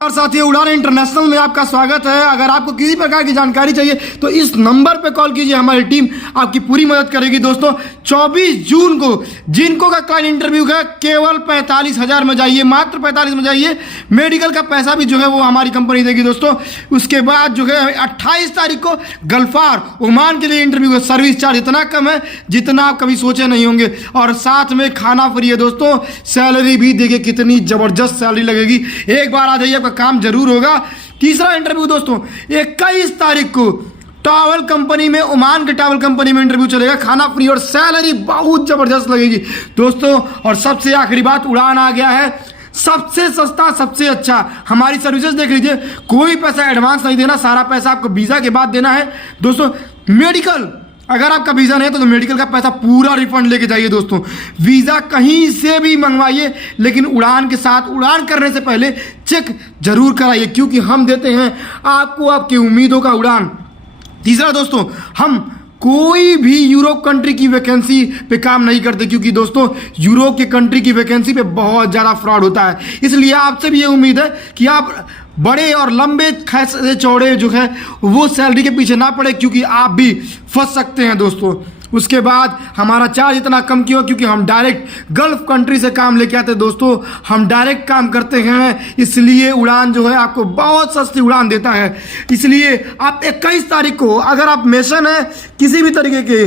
और साथियों, उड़ान इंटरनेशनल में आपका स्वागत है। अगर आपको किसी प्रकार की जानकारी चाहिए तो इस नंबर पे कॉल कीजिए, हमारी टीम आपकी पूरी मदद करेगी। दोस्तों 24 जून को जिनको का क्लाइंट इंटरव्यू है केवल 45,000 में जाइए, मात्र 45 में जाइए। मेडिकल का पैसा भी जो है वो हमारी कंपनी देगी दोस्तों। उसके बाद जो है 28 तारीख को गल्फार ओमान के लिए इंटरव्यू है। सर्विस चार्ज इतना कम है जितना आप कभी सोचे नहीं होंगे, और साथ में खाना फ्री है दोस्तों। सैलरी भी देखिए कितनी जबरदस्त सैलरी लगेगी, एक बार आ जाइए, काम जरूर होगा। तीसरा इंटरव्यू दोस्तों 21 तारीख को टावल कंपनी में, ओमान के टावल कंपनी में इंटरव्यू चलेगा। खाना फ्री और सैलरी बहुत जबरदस्त लगेगी दोस्तों। और सबसे आखिरी बात, उड़ान आ गया है सबसे सस्ता, सबसे अच्छा। हमारी सर्विसेज देख लीजिए, कोई पैसा एडवांस नहीं देना, सारा पैसा आपको वीजा के बाद देना है दोस्तों। मेडिकल, अगर आपका वीज़ा नहीं है तो मेडिकल का पैसा पूरा रिफंड लेके जाइए दोस्तों। वीज़ा कहीं से भी मंगवाइए, लेकिन उड़ान के साथ उड़ान करने से पहले चेक जरूर कराइए, क्योंकि हम देते हैं आपको आपकी उम्मीदों का उड़ान। तीसरा दोस्तों, हम कोई भी यूरोप कंट्री की वैकेंसी पे काम नहीं करते, क्योंकि दोस्तों यूरोप की कंट्री की वैकेंसी पे बहुत ज़्यादा फ्रॉड होता है। इसलिए आपसे भी ये उम्मीद है कि आप बड़े और लंबे खैसे चौड़े जो है वो सैलरी के पीछे ना पड़े, क्योंकि आप भी फंस सकते हैं दोस्तों। उसके बाद हमारा चार्ज इतना कम क्यों? क्योंकि हम डायरेक्ट गल्फ कंट्री से काम लेके आते हैं दोस्तों। हम डायरेक्ट काम करते हैं, इसलिए उड़ान जो है आपको बहुत सस्ती उड़ान देता है। इसलिए आप 21 तारीख को, अगर आप मेसन है किसी भी तरीके के,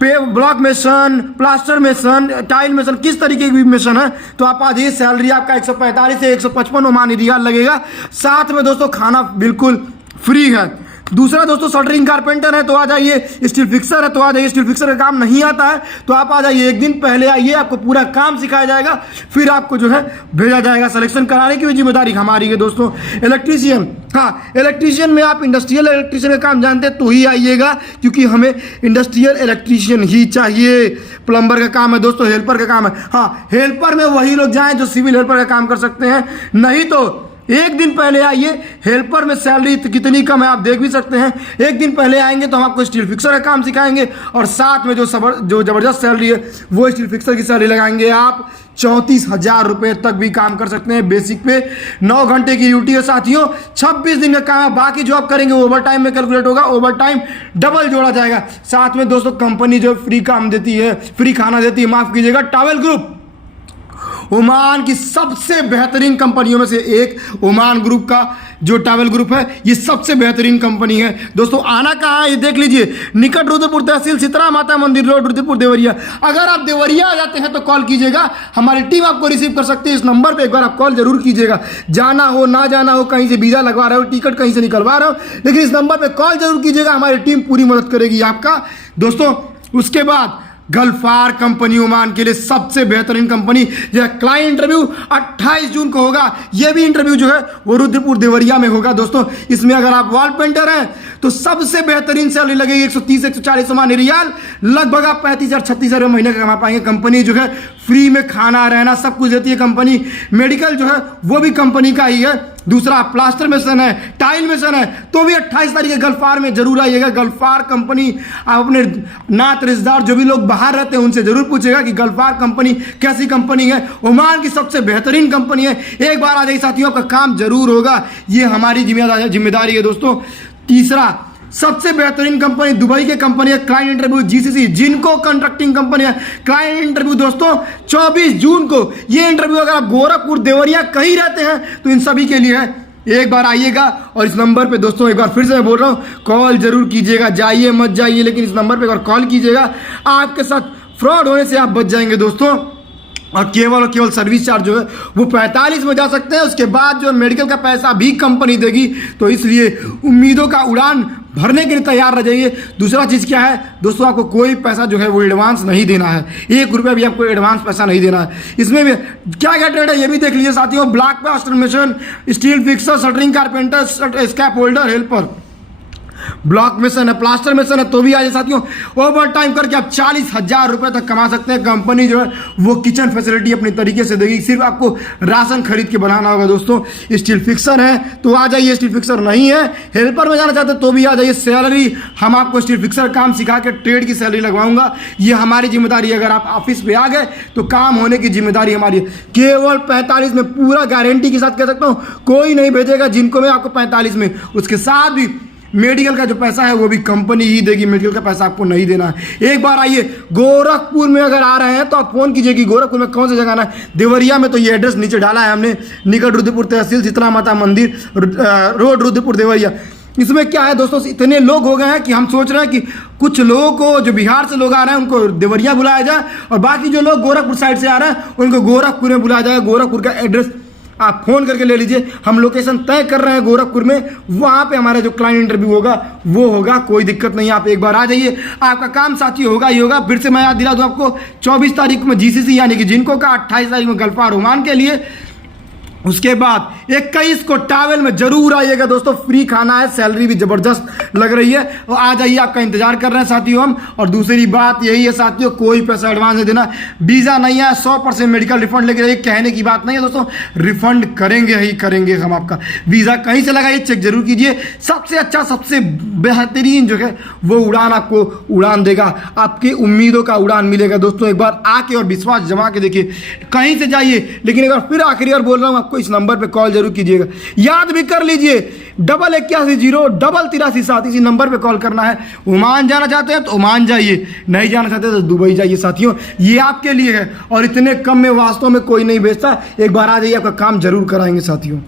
पे block mason, plaster mason, tile mason, किस तरीके की भी मेसन है, तो आप आ जाइए। सैलरी आपका 145 से 155 ओमानी रियाल लगेगा। साथ में दोस्तों खाना बिल्कुल फ्री है। दूसरा दोस्तों, शटरिंग कारपेंटर है तो आ जाइए, स्टील फिक्सर है तो आ जाइए। स्टील फिक्सर का काम नहीं आता है तो आप आ जाइए, एक दिन पहले आइए, आपको पूरा काम सिखाया जाएगा, फिर आपको जो है भेजा जाएगा। सिलेक्शन कराने की भी जिम्मेदारी हमारी है दोस्तों। इलेक्ट्रीशियन, हाँ इलेक्ट्रीशियन में आप इंडस्ट्रियल इलेक्ट्रीशियन का काम जानते हैं तो ही आइएगा, क्योंकि हमें इंडस्ट्रियल इलेक्ट्रीशियन ही चाहिए। प्लम्बर का काम है दोस्तों, हेल्पर का काम है। हाँ, हेल्पर में वही लोग जाएं जो सिविल हेल्पर का काम कर सकते हैं, नहीं तो एक दिन पहले आइए। हेल्पर में सैलरी कितनी कम है आप देख भी सकते हैं। एक दिन पहले आएंगे तो हम आपको स्टील फिक्सर का काम सिखाएंगे, और साथ में जो जबरदस्त सैलरी है वो स्टील फिक्सर की सैलरी लगाएंगे। आप 34,000 रुपये तक भी काम कर सकते हैं बेसिक पे। 9 घंटे की ड्यूटी है साथियों, 26 दिन का काम है। बाकी जो आप करेंगे ओवर टाइम में कैलकुलेट होगा, ओवर टाइम डबल जोड़ा जाएगा। साथ में दोस्तों कंपनी जो फ्री काम देती है, फ्री खाना देती है, माफ कीजिएगा, टावल ग्रुप ओमान की सबसे बेहतरीन कंपनियों में से एक। ओमान ग्रुप का जो टावल ग्रुप है ये सबसे बेहतरीन कंपनी है दोस्तों। आना कहाँ है ये देख लीजिए, निकट रुद्रपुर तहसील, शीतला माता मंदिर रोड, रुद्रपुर देवरिया। अगर आप देवरिया आ जाते हैं तो कॉल कीजिएगा, हमारी टीम आपको रिसीव कर सकती है। इस नंबर पे एक बार आप कॉल जरूर कीजिएगा। जाना हो ना जाना हो, कहीं से वीज़ा लगवा रहे हो, टिकट कहीं से निकलवा रहे हो, लेकिन इस नंबर पर कॉल जरूर कीजिएगा, हमारी टीम पूरी मदद करेगी आपका दोस्तों। उसके बाद गल्फार कंपनी ओमान के लिए सबसे बेहतरीन कंपनी, यह क्लाइंट इंटरव्यू 28 जून को होगा। यह भी इंटरव्यू जो है वो रुद्रपुर देवरिया में होगा दोस्तों। इसमें अगर आप वॉल पेंटर हैं तो सबसे बेहतरीन सैलरी लगेगी, 130 140 ओमानी रियाल, लगभग आप 35,000 36,000 महीने का कमा पाएंगे। कंपनी जो है फ्री में खाना रहना सब कुछ देती है कंपनी। मेडिकल जो है वो भी कंपनी का ही है। दूसरा प्लास्टर मेसन है, टाइल मेसन है, तो भी 28 तारीख गल्फार में जरूर आइएगा। गल्फार कंपनी, आप अपने नात रिश्तेदार जो भी लोग बाहर रहते हैं उनसे जरूर पूछेगा कि गल्फार कंपनी कैसी कंपनी है, ओमान की सबसे बेहतरीन कंपनी है। एक बार आ जाइए साथियों, आपका काम जरूर होगा, ये हमारी जिम्मेदारी है दोस्तों। तीसरा सबसे बेहतरीन कंपनी दुबई की कंपनी है क्लाइंट इंटरव्यू जीसीसी, जिनको कंट्रैक्टिंग कंपनी है। क्लाइंट इंटरव्यू दोस्तों 24 जून को। ये इंटरव्यू अगर आप गोरखपुर देवरिया कहीं रहते हैं तो इन सभी के लिए है। एक बार आइएगा, और इस नंबर पे दोस्तों एक बार फिर से मैं बोल रहा हूँ, कॉल जरूर कीजिएगा। जाइए मत जाइए, लेकिन इस नंबर पे एक बार कॉल कीजिएगा। आपके साथ फ्रॉड होने से आप बच जाएंगे दोस्तों। और केवल सर्विस चार्ज जो है वो 45 में जा सकते हैं। उसके बाद जो मेडिकल का पैसा भी कंपनी देगी, तो इसलिए उम्मीदों का उड़ान भरने के लिए तैयार रह जाइए। दूसरा चीज़ क्या है दोस्तों, आपको कोई पैसा जो है वो एडवांस नहीं देना है, 1 रुपया भी आपको एडवांस पैसा नहीं देना है। इसमें भी क्या क्या ट्रेड है ये भी देख लीजिए साथियों। Block plaster mason, steel fixer, shuttering carpenter, स्कैप होल्डर, हेल्पर, ब्लॉक मिशन है, प्लास्टर मिशन है, तो भी आ जाए साथियों। ओवर टाइम करके आप 40,000 रुपए तक कमा सकते हैं। कंपनी जो है वो किचन फैसिलिटी अपनी तरीके से देगी, सिर्फ आपको राशन खरीद के बनाना होगा दोस्तों। स्टील फिक्सर है तो आ जाइए, स्टील फिक्सर नहीं है, हेल्पर में जाना चाहते हैं तो भी आ जाइए। सैलरी हम आपको स्टील फिक्सर काम सिखा के ट्रेड की सैलरी लगवाऊंगा, ये हमारी जिम्मेदारी है। अगर आप ऑफिस पे आ गए तो काम होने की जिम्मेदारी हमारी है। केवल 45 में, पूरा गारंटी के साथ कह सकता हूँ, कोई नहीं भेजेगा जिनको मैं आपको 45 में। उसके साथ भी मेडिकल का जो पैसा है वो भी कंपनी ही देगी, मेडिकल का पैसा आपको नहीं देना है। एक बार आइए, गोरखपुर में अगर आ रहे हैं तो आप फोन कीजिए कि गोरखपुर में कौन सी जगह आना है। देवरिया में तो ये एड्रेस नीचे डाला है हमने, निकट रुद्रपुर तहसील, शीतला माता मंदिर रोड, रुद्रपुर देवरिया। इसमें क्या है दोस्तों, इतने लोग हो गए हैं कि हम सोच रहे हैं कि कुछ लोगों को, जो बिहार से लोग आ रहे हैं उनको देवरिया बुलाया जाए, और बाकी जो लोग गोरखपुर साइड से आ रहे हैं उनको गोरखपुर में बुलाया जाए। गोरखपुर का एड्रेस आप फोन करके ले लीजिए, हम लोकेशन तय कर रहे हैं गोरखपुर में, वहाँ पे हमारा जो क्लाइंट इंटरव्यू होगा वो होगा, कोई दिक्कत नहीं है। आप एक बार आ जाइए, आपका काम साथी होगा ही होगा। फिर से मैं याद दिला दूँ आपको, 24 तारीख में जीसीसी यानी कि जिनको का, 28 तारीख में गल्फार ओमान के लिए, उसके बाद 21 को टावेल में जरूर आइएगा दोस्तों। फ्री खाना है, सैलरी भी जबरदस्त लग रही है, और आ जाइए, आपका इंतजार कर रहे हैं साथियों हम। और दूसरी बात यही है साथियों, कोई पैसा एडवांस नहीं देना, वीज़ा नहीं है, 100% मेडिकल रिफंड लेके जाइए। कहने की बात नहीं है दोस्तों, रिफंड करेंगे ही करेंगे हम आपका। वीज़ा कहीं से लगाइए, चेक जरूर कीजिए। सबसे अच्छा, सबसे बेहतरीन जो है वो उड़ान आपको उड़ान देगा, आपकी उम्मीदों का उड़ान मिलेगा दोस्तों। एक बार आके और विश्वास जमा के देखिए, कहीं से जाइए। लेकिन एक बार फिर आखिरी बार बोल रहा हूँ, इस नंबर पे कॉल जरूर कीजिएगा, याद भी कर लीजिए, 8180 इसी नंबर पे कॉल करना है। ओमान जाना चाहते हैं तो ओमान जाइए, नहीं जाना चाहते तो दुबई जाइए साथियों, ये आपके लिए है। और इतने कम में वास्तव में कोई नहीं बेचता। एक बार आ जाइए, आपका काम जरूर कराएंगे साथियों।